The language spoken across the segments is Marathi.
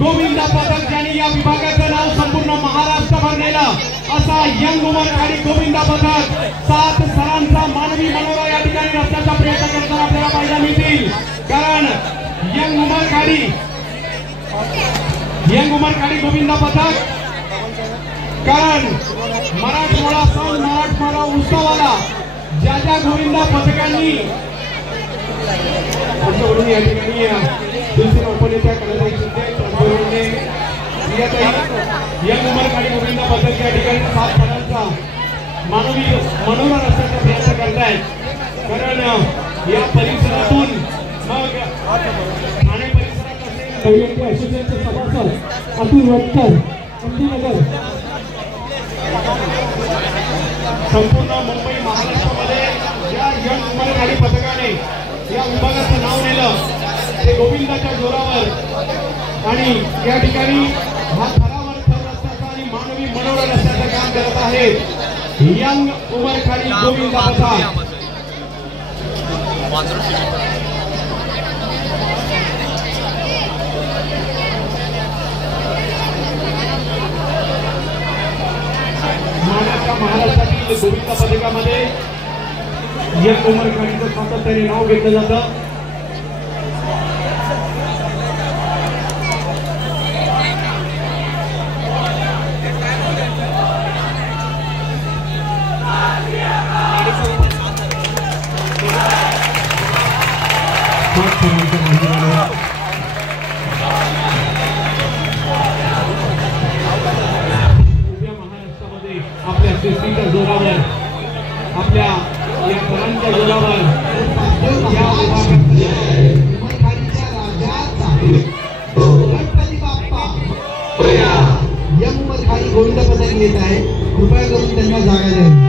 गोविंदा पथक ज्यांनी या विभागाचं नाव संपूर्ण महाराष्ट्रभर नेलं असा यंग उमरखाडी गोविंदा पथक 7 सरांचा मानवी मनोरा या ठिकाणी रस्त्याचा प्रयत्न करताना आपल्याला पाहायला मिळतील। कारण यंग उमरखाडी गोविंदा पथक कारण मराठवाडा सण मराठवाडा उत्सवाला ज्या ज्या गोविंदा पथकांनी या ठिकाणी दुसऱ्या उपनेत्या यंग उमरखाडी गोविंदा पथक या ठिकाणी 7 सरांचा मानवी मनोरा रस्त्याचा प्रयत्न करतायत। कारण या परिसरातून मग ठाणे परिसरात असेल असोसिएशनचे सभासद अतुल वटकर नगर संपूर्ण मुंबई महाराष्ट्रामध्ये या यंग उमरखाडी पथकाने या विभागाचं नाव नेलं ते गोविंदाच्या जोरावर आणि या ठिकाणी हा थरावर थर रस्त्याचा आणि मानवी मनोरा रस्त्याचं काम करत आहे यंग उमरखाडी गोविंदा पथक। महाराष्ट्रातील गोविंदा पथकामध्ये यंग उमरखाडीचं सातत्याने नाव घेतलं जातं। आपल्या शिस्तीच्या जोरावर आपल्या या कलांच्या जोरावर या उमरखाडीच्या राजाचा गणपती बाप्पा यंग उमरखाडी गोविंदा पथक येत आहे। कृपया करून त्यांना जागा द्यावी।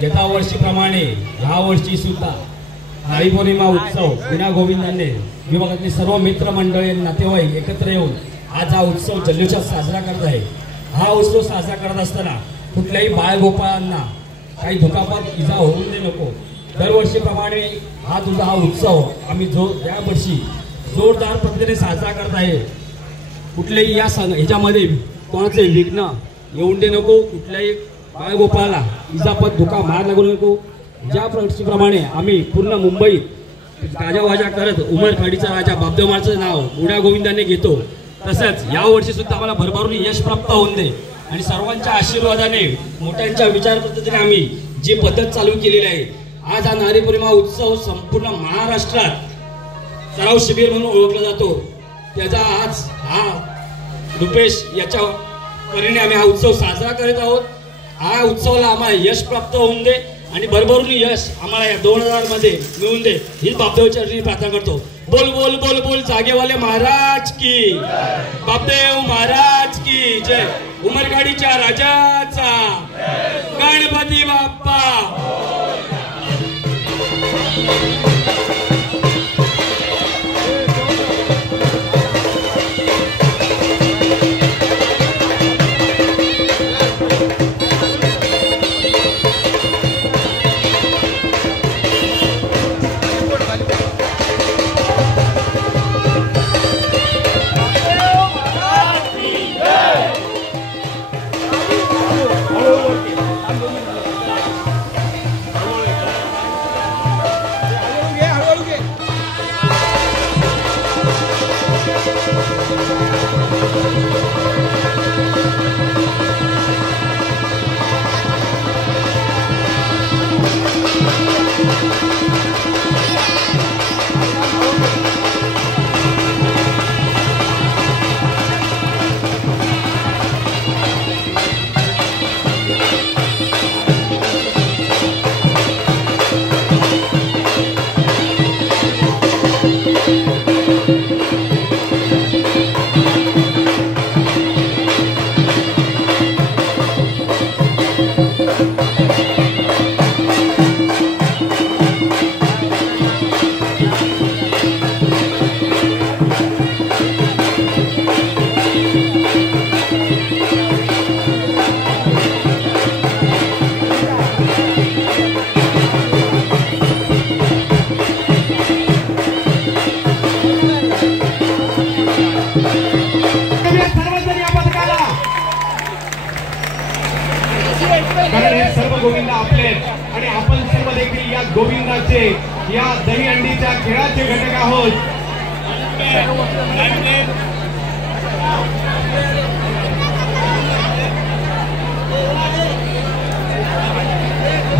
गतवर्षीप्रमाणे ह्या वर्षी सुद्धा नारळी पौर्णिमा उत्सव पुन्हा गोविंदाने विभागातील सर्व मित्रमंडळी नातेवाईक एकत्र येऊन आज हा उत्सव जल्लोषात साजरा करत आहे। हा उत्सव साजरा करत असताना कुठल्याही बाळगोपाळांना काही दुखापत इजा होऊ दे नको. दरवर्षीप्रमाणे हा तुझा हा उत्सव आम्ही यावर्षी जोरदार पद्धतीने साजरा करत आहे. कुठल्याही या ह्याच्यामध्ये कोणाचे विघ्न येऊन दे नको. कुठल्याही बाळगोपाळाला इजापत धोका मार लागू नको. ज्या वर्षीप्रमाणे आम्ही पूर्ण मुंबईत गाजावाजा करत उमरखाडीचा राजा बापदेवमारचं नाव उड्या गोविंदाने घेतो, तसंच यावर्षी सुद्धा आम्हाला भरभरून यश प्राप्त होऊन दे आणि सर्वांच्या आशीर्वादाने मोठ्यांच्या विचार पद्धतीने आम्ही जी पद्धत चालू केलेली आहे. आज हा नारी पौर्णिमा उत्सव संपूर्ण महाराष्ट्रात सराव शिबिर म्हणून ओळखला जातो. त्याचा आज हा रुपेश याच्या परीने आम्ही हा उत्सव साजरा करत आहोत. हा उत्सवाला आम्हाला यश प्राप्त होऊन दे आणि भरभरून यश आम्हाला या 2000 मध्ये मिळून दे ही बापदेव चरणी प्रार्थना करतो. बोल बोल बोल बोल जागेवाले महाराज की, बापदेव महाराज की जय. उमरखाडीच्या राजाचा गणपती बाप्पा. गोविंद आपले आणि आपण सर्व देखील या गोविंदाचे या दहीहंडीच्या खेळाचे घटक आहोत.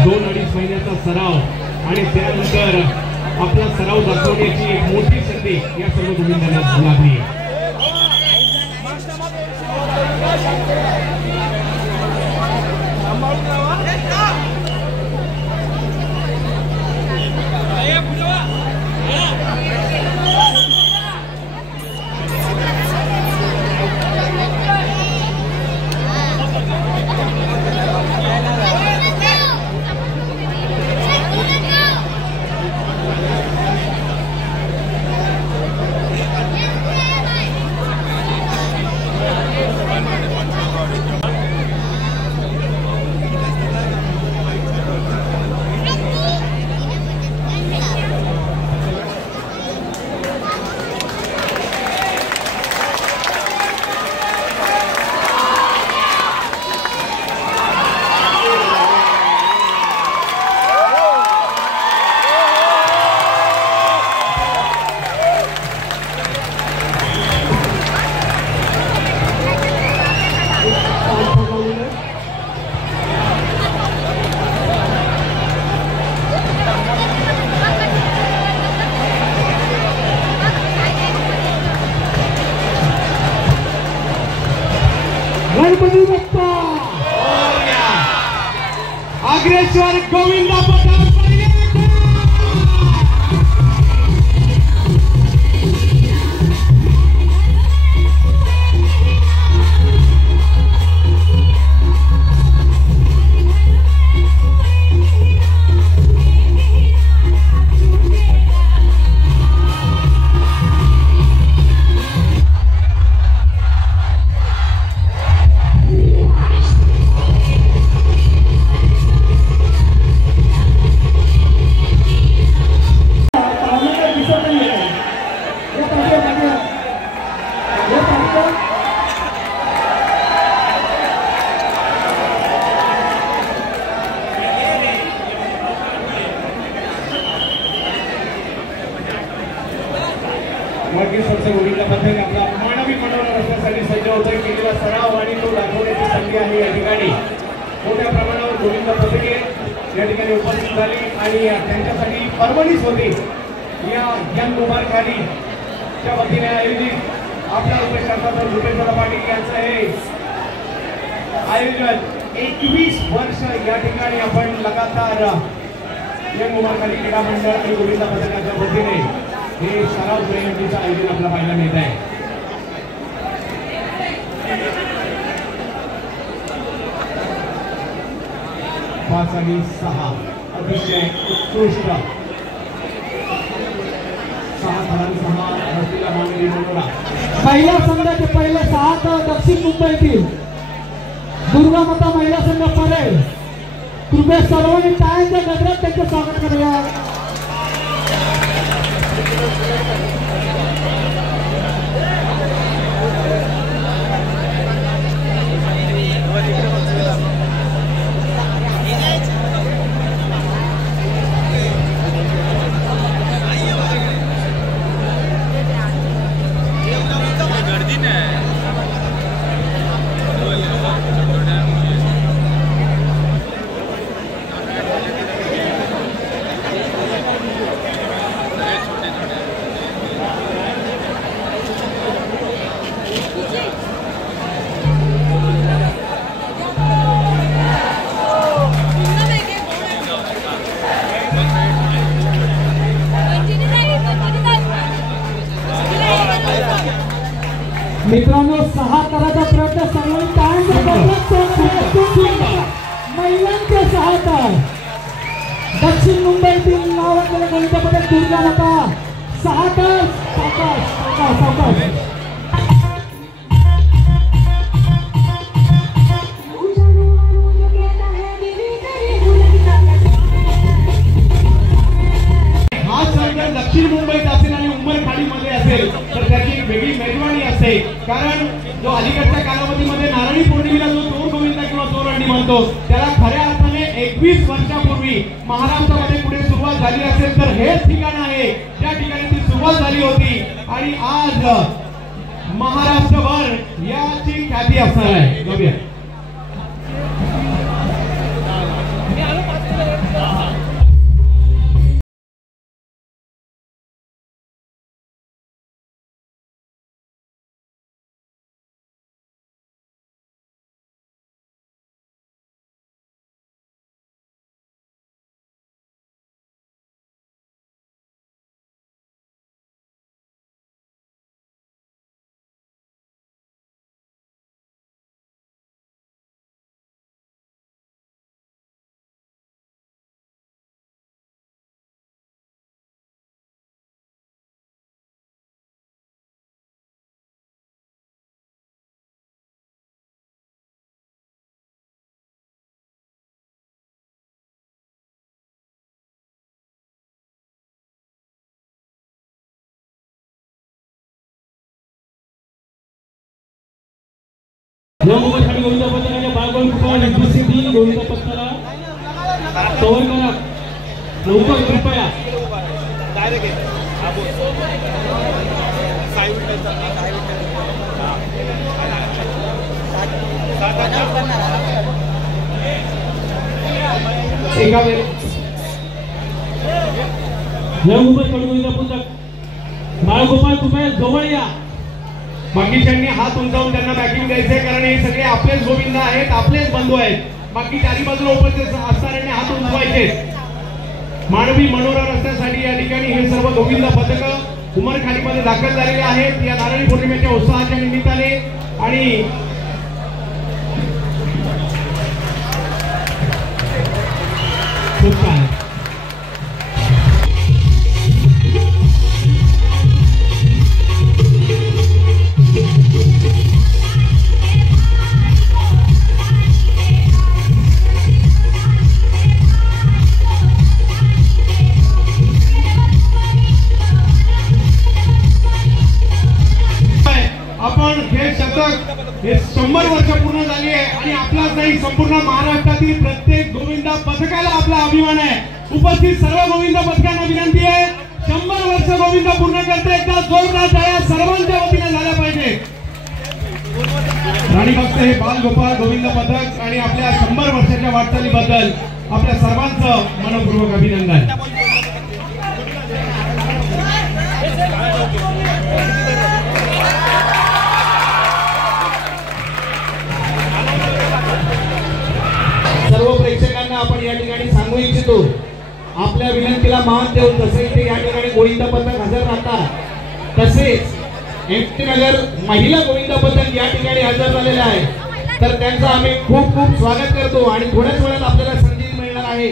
दोन अडीच महिन्याचा सराव आणि त्यानंतर आपला सराव दाखवण्याची एक मोठी संधी या सर्व गोविंदांना लाभली. गणपती बाप्पा अग्रेश्वर गोविंदा पठार महाराष्ट्राचं गोविंद पथक आपला मानवी मनोरंजन रचण्यासाठी सज्ज होतोय. केलेला सराव आणि तो दाखवण्याची संधी आहे या ठिकाणी. मोठ्या प्रमाणावर गोविंद पथके या ठिकाणी उपस्थित झाली आणि त्यांच्यासाठी परभणीच होती. या ज्ञान कुमार खालीच्या वतीने आयोजित आपला रुपेश शास्त्री रुपेश पाटील यांचं हे आयोजन 21 वर्ष या ठिकाणी आपण लगातार ज्ञान कुमार खाली क्रीडा मंडळ आणि गोविंद पथकाच्या वतीने हे सराव ट्रेनिंगचं आयोजन आपल्याला पाहायला मिळत आहे. पाच आणि 6 अतिशय उत्कृष्ट 6 थरांसह रचलेला मानवी मनोरा. महिला संघाचे पहिले 6 तर दक्षिण मुंबईतील दुर्गा माता महिला संघ परेल. कृपया सर्वांनी टाळ्यांच्या गजरात त्यांचं स्वागत करूया. मित्रांनो 6 करायचा प्रयत्न सर्वांनी महिलांचे 6 तर दक्षिण मुंबईतील नावाजलेले गोविंद पथक दुर्गा माता 6 तर सावकाश दक्षिण मुंबईत असेल आणि उमरखाडीमध्ये असेल तर त्याची एक वेगळी मेजवानी असते. कारण जो अलीकडच्या कालावधीमध्ये नारळी पौर्णिमेला जो चोर गोविंदा किंवा चोरंडी म्हणतो त्याला खऱ्या अर्थाने 21 वर्षापूर्वी महाराष्ट्रामध्ये पुढे सुरुवात झाली असेल तर हेच ठिकाण आहे ज्या ठिकाणी ती सुरुवात झाली होती आणि आज महाराष्ट्रभर याची ख्याती असणार आहे. बघूया खाली गोविंद पथकाच्या बाळगोविंद कुमार दुसरी गोविंद पथकाला कव्हर करा लवकर कृपया. एका वेळी गोविंद पथक बाळगोपाळ कृपया जवळ या. बाकीच्यांनी हात उंचावून त्यांना बॅकिंग द्यायचंय कारण हे सगळे आपलेच गोविंद आहेत आपलेच बंधू आहेत. बाकी चारी बाजूला उपस्थित असणाऱ्यांनी हात उंचवायचे. मानवी मनोरा रचण्यासाठी या ठिकाणी हे सर्व गोविंद पथक उमरखाडीमध्ये दाखल झालेले आहेत या नारळी पौर्णिमेच्या उत्साहाच्या निमित्ताने. आणि खूप छान आपण हे शतक हे 100 वर्ष पूर्ण झाली आहे आणि आपलाच नाही संपूर्ण महाराष्ट्रातील प्रत्येक गोविंद पथकाला आपला अभिमान आहे. उपस्थित सर्व गोविंद पथकांना विनंती आहे 100 वर्ष गोविंद पूर्ण करते एकदा जोरदार टाळ्या सर्वांच्या वतीने झाल्या पाहिजे. राणी भक्त हे बाल गोपाळ गोविंद पदक आणि आपल्या 100 वर्षाच्या वाटचालीबद्दल आपल्या सर्वांचं मनपूर्वक अभिनंदन. सर्व प्रेक्षकांना आपण या ठिकाणी सांगू इच्छितो, आपल्या विनंतीला मान देऊन जसे इथे या ठिकाणी गोविंद पथक हजर राहतात तसेच एमटी नगर महिला गोविंद पथक या ठिकाणी हजर झालेले आहे. तर त्यांचं आम्ही खूप खूप स्वागत करतो आणि थोड्याच वेळात आपल्याला संधी मिळणार आहे.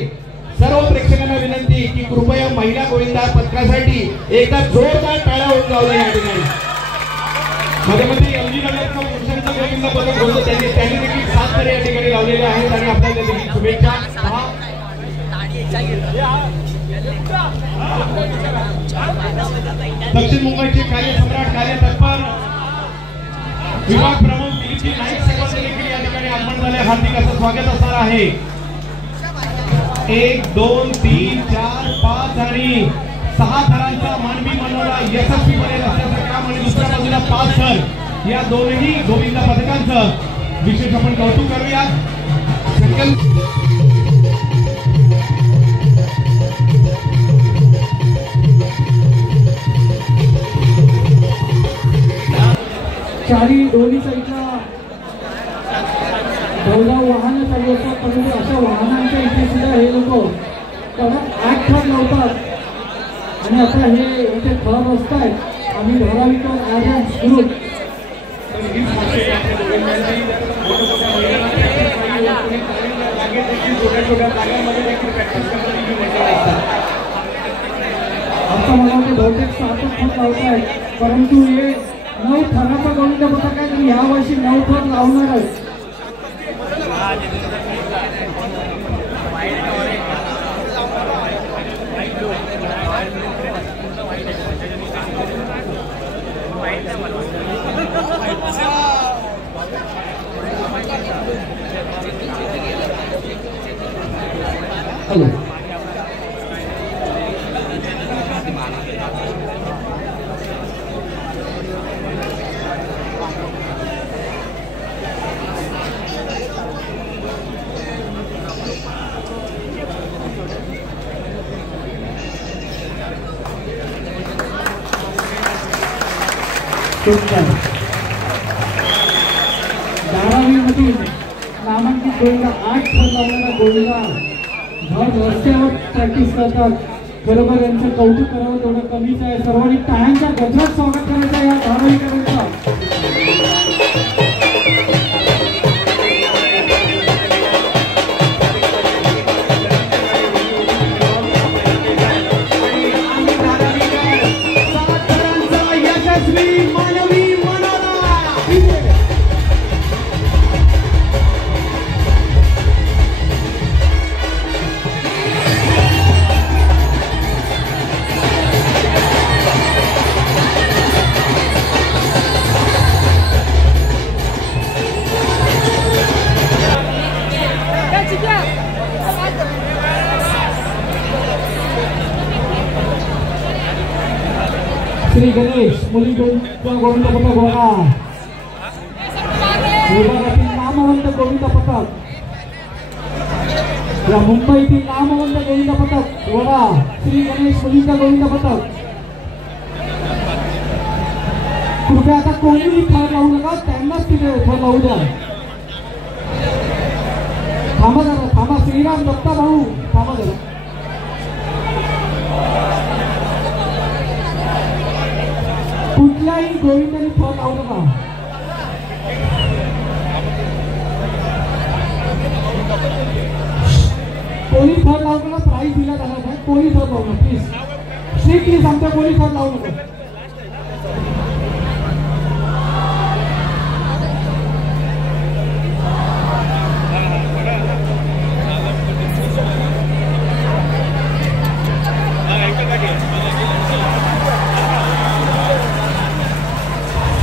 सर्व प्रेक्षकांना विनंती की कृपया महिला गोविंद पथकासाठी एकदा जोरदार टाळ्या होऊन जाऊ या ठिकाणी. मध्ये एमजी नगरचा पुरुषांचा गोविंद पथक होतं, त्यांनी देखील 7 तरी या ठिकाणी लावलेले आहेत आणि आपल्याला देखील शुभेच्छा. दक्षिण मुंबईचे कार्यसम्राट कार्यतत्पर विभाग प्रमुख दिलीपजी नाईक साहेबांचे देखील या ठिकाणी आगमन झाले. हार्दिक असं स्वागत असणार आहे. 1 2 3 4 5 आणि 6 थरांचा मानवी मनोरा यशस्वीपणे रस्त्याचं काम आणि दुसऱ्या बाजूला 5 थर या दोन्ही गोविंद पथकांचं विशेष आपण कौतुक करूयात. चारी दोन्ही साईडला बहुधा वाहनं चालू असतात, परंतु अशा वाहनांच्या इथे सुद्धा हे लोक कडक 8 थर लावतात आणि आता हे इथे थर रस्तायत आम्ही धारावीकर आर्यन्स ग्रुप आता मला वाटतं बहुतेक 7 थर लावतायत, परंतु हे 9 थराचा गोविंद पथक आहे आणि यावर्षी 9 थर लावणार आहे. हॅलो धारावीमधील नामांकित गोविंदा 8 थर लावणारा गोविंदा घर रस्त्यावर प्रॅक्टिस करतात. बरोबर यांचं कौतुक करावं तेवढं कमीच आहे. सर्वांनी टाळ्यांच्या गजरात स्वागत करायचं या धारावीकरांचं. श्री गणेश मुलींचा गोविंद पथक वडा विभागातील नामवंत गोविंद पथक या मुंबईतील नामवंत गोविंद पथक वडा श्री गणेश मुलींचा गोविंद पथक. कृपया आता कोणीही थर लावू नका, त्यांनाच तिथे थर लावू द्या. थांबा जरा, थांबा. श्रीराम दत्ता भाऊ थांबा जरा. कुठल्याही गोविंदाने थर लावू नका. कोणी थर लावण्याला प्राईज दिला जाणार नाही. कोणी थर लावू नका प्लीज. स्ट्रिक्टली सांगतो, कोणी थर लावू नका.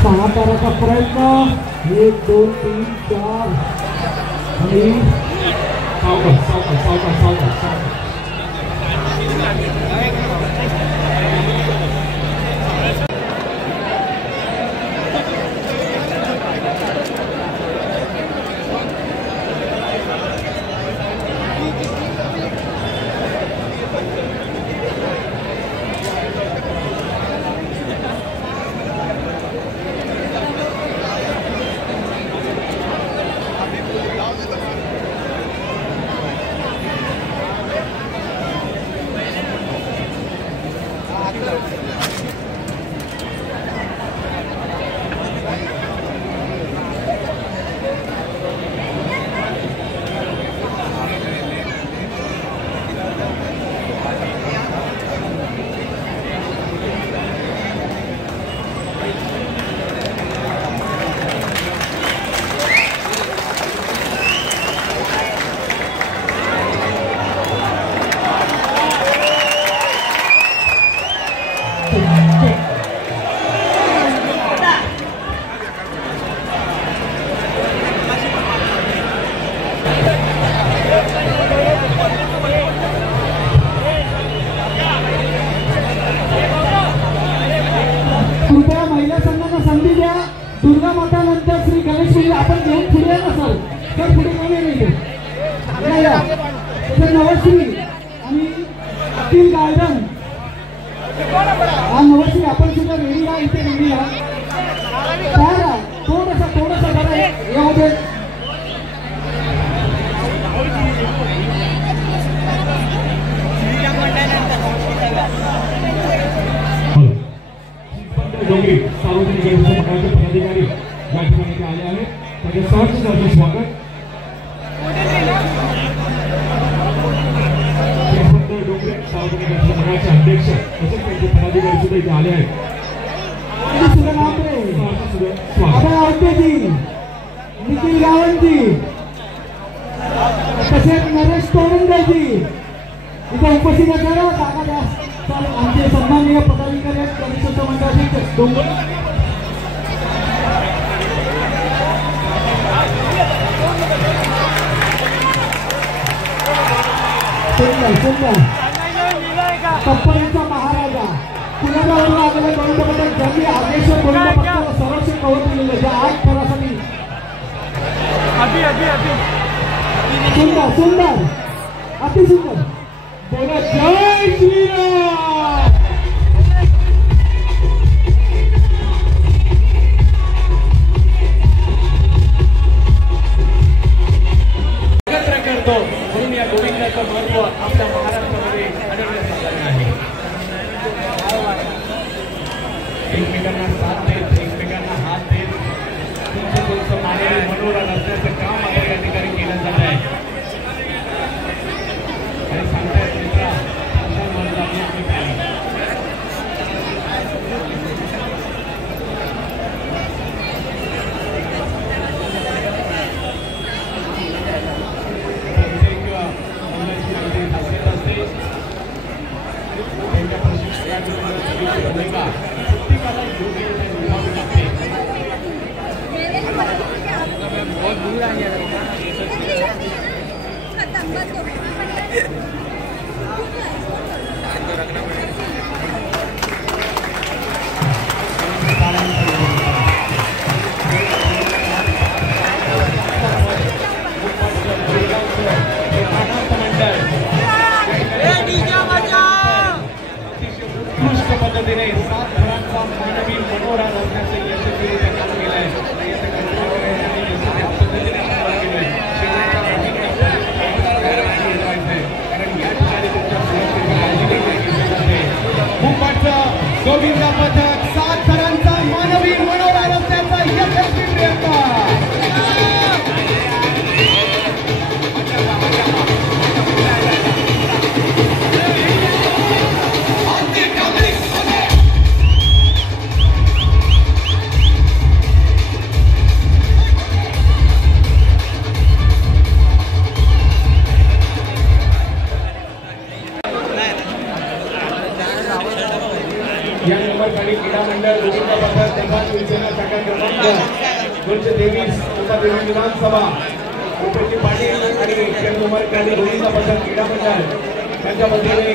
सहा ताराचा प्रयत्न 1 2 3 4 आणि सावकाश. इकडे या. नवश्री आणि अखिल गार्डन हा नवश्री आपण सुद्धा रेडी या इथे रेडी या. थोडंसं जरा येऊ दे. डोंगरी सार्वजनिक गणेश मंडळाचे पदाधिकारी या ठिकाणी आले आहेत. त्यांचे सहर्ष स्वागत. डोंगरी सार्वजनिक गणेश मंडळाचे अध्यक्ष तसेच त्यांचे पदाधिकारी सुद्धा इथे आले आहेत. निखिल गावंजी तसेच नरेश तोरंगजी इथे उपस्थित असणारा आमचे सन्माननीय पदाधिकारी आहेत गणेशोत्सव मंडळाचे डोंगर. कंपनीचा महाराजा पुण्यावरून आलेला गोविंद पथक ज्यांनी आदेश्वर गोविंद पथकाला संरक्षण कवच दिलेलं ज्या 8 थरासाठी सुंदर अतिसुंदर. बोला जय श्रीराम. एकत्र करतो म्हणून या गोविंदाचं महत्व आपल्या महाराष्ट्रामध्ये अनन्यसाधारण आहे. एकमेकांना साथ देत एकमेकांना हात देत तुमचं मानवी मनोरंजन असण्याचं काम आपण या ठिकाणी केलं जात आहे. आणि सांगतायत मित्रा पद्धतीने 7 थरांचा मानवी मनोरा रचण्याचं यशस्वीरित्या काम केलं आहे. कारण या ठिकाणी तुमच्या मुंबईचं गोविंद पथक 7 थरांचा मानवी मनोरा रचण्याचा यशस्वी प्रयत्न. या नंबरखाली क्रीडा मंडळ गोविंद पथक प्रभात शिवसेना शाखा क्रमांक 223 उपादेवी विधानसभा उपस्थित पाटील आणि या नंबरखाली गोविंद पथक क्रीडा मंडळ त्यांच्या वतीने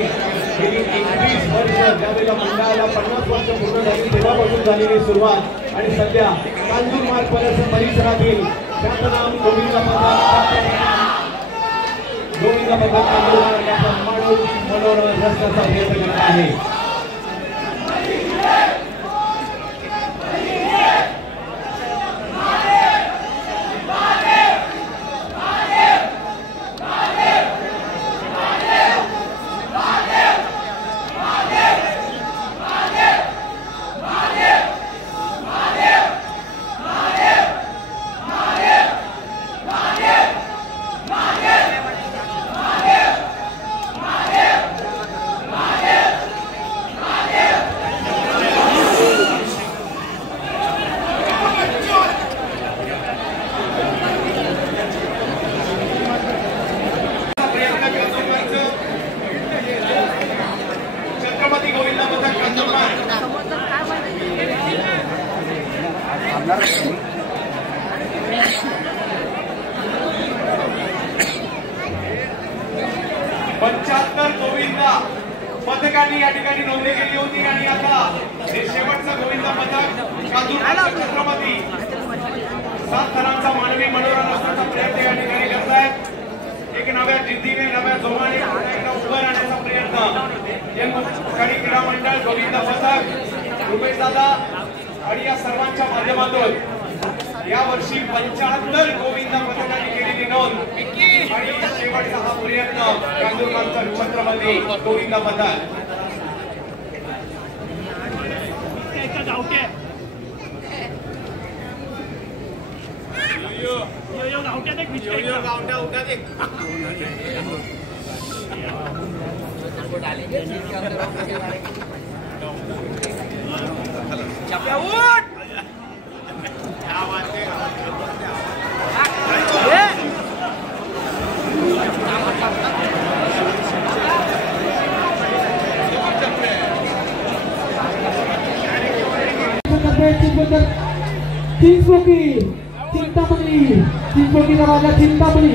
गेली 21 वर्ष ज्यावेळेला मंडळाला 50 वर्ष पूर्ण झाली तेव्हापासून झालेली सुरुवात आणि सध्या कांजूर मार्ग परिसरातील ख्यातनाम गोविंद पथक कांजूर मार्ग याचा मनोरंजन रचण्याचा प्रयत्न करत आहे. पथकांनी या ठिकाणी नोंदणी केली होती आणि आता हे शेवटचं गोविंद पथक छत्रपती 7 थरांचा मानवी मनोरंजन असण्याचा प्रयत्न या ठिकाणी करतायत. एक नव्या गोविंद पथक रुपेश दादा आणि या सर्वांच्या माध्यमातून या वर्षी 75 गोविंद पथकांनी केलेली नोंद आणि शेवटचा हा प्रयत्न कांदूरकर छत्रपती गोविंद पथक चिंचपोकी राजा चिंतामणी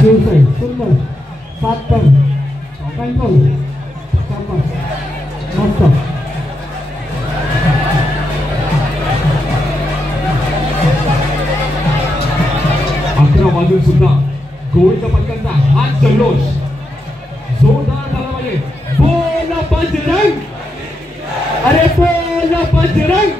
सुंदर 7 टन काही मस्त 11 वाजून सुद्धा गोविंद पथकांचा हा जल्लोष जोरदार झाला पाहिजे. बोल बजरंग, अरे बोल बजरंग.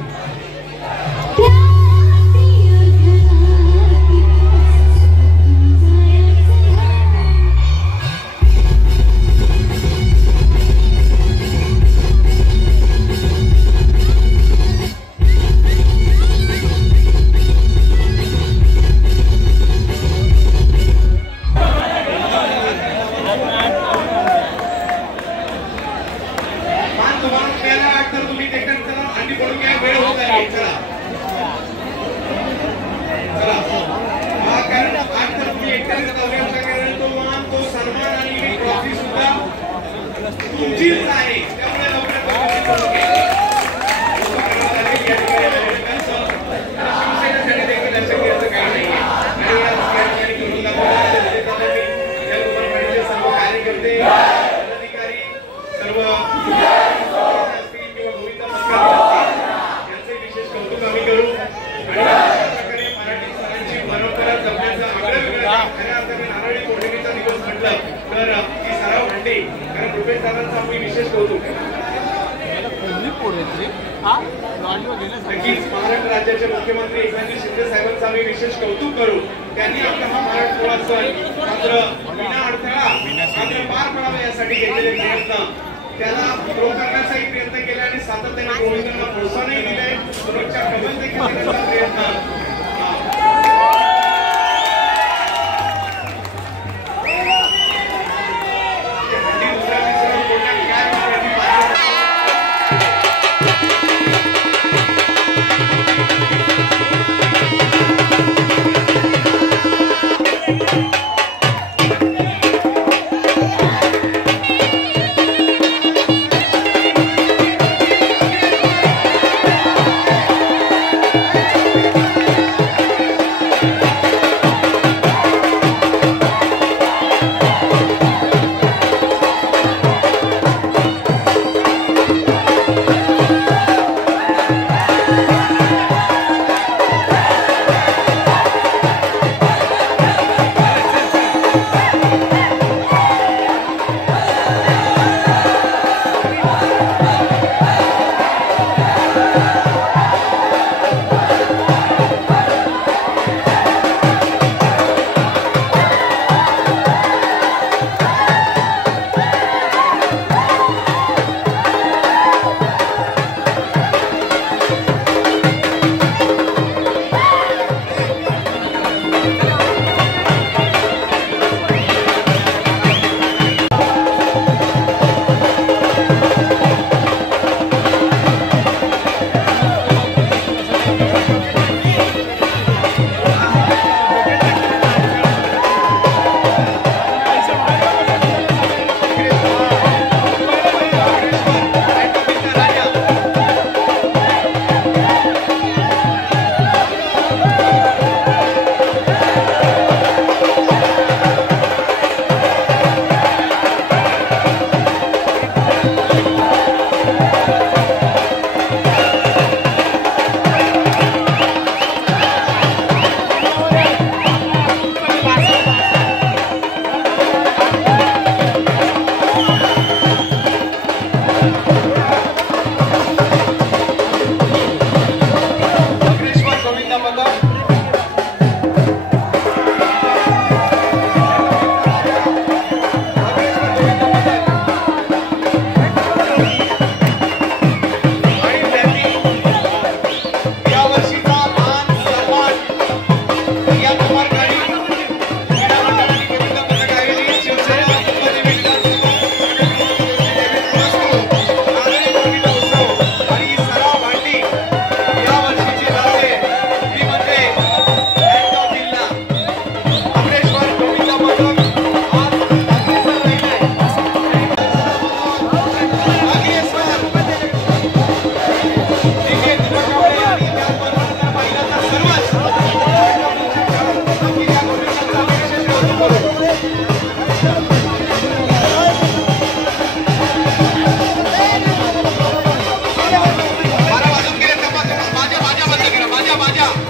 महाराष्ट्र राज्याचे मुख्यमंत्री एकनाथ शिंदे साहेबांचा आम्ही विशेष कौतुक करू. त्यांनी आपला हा मराठवाडा सण मात्र विना अडथळा मात्र पार पडावा यासाठी घेतलेले प्रयत्न त्याला प्रो करण्याचाही प्रयत्न केला आणि सातत्याने गोविंदांना प्रोत्साहनही दिले. सुरक्षा कवच देखील देण्याचा प्रयत्न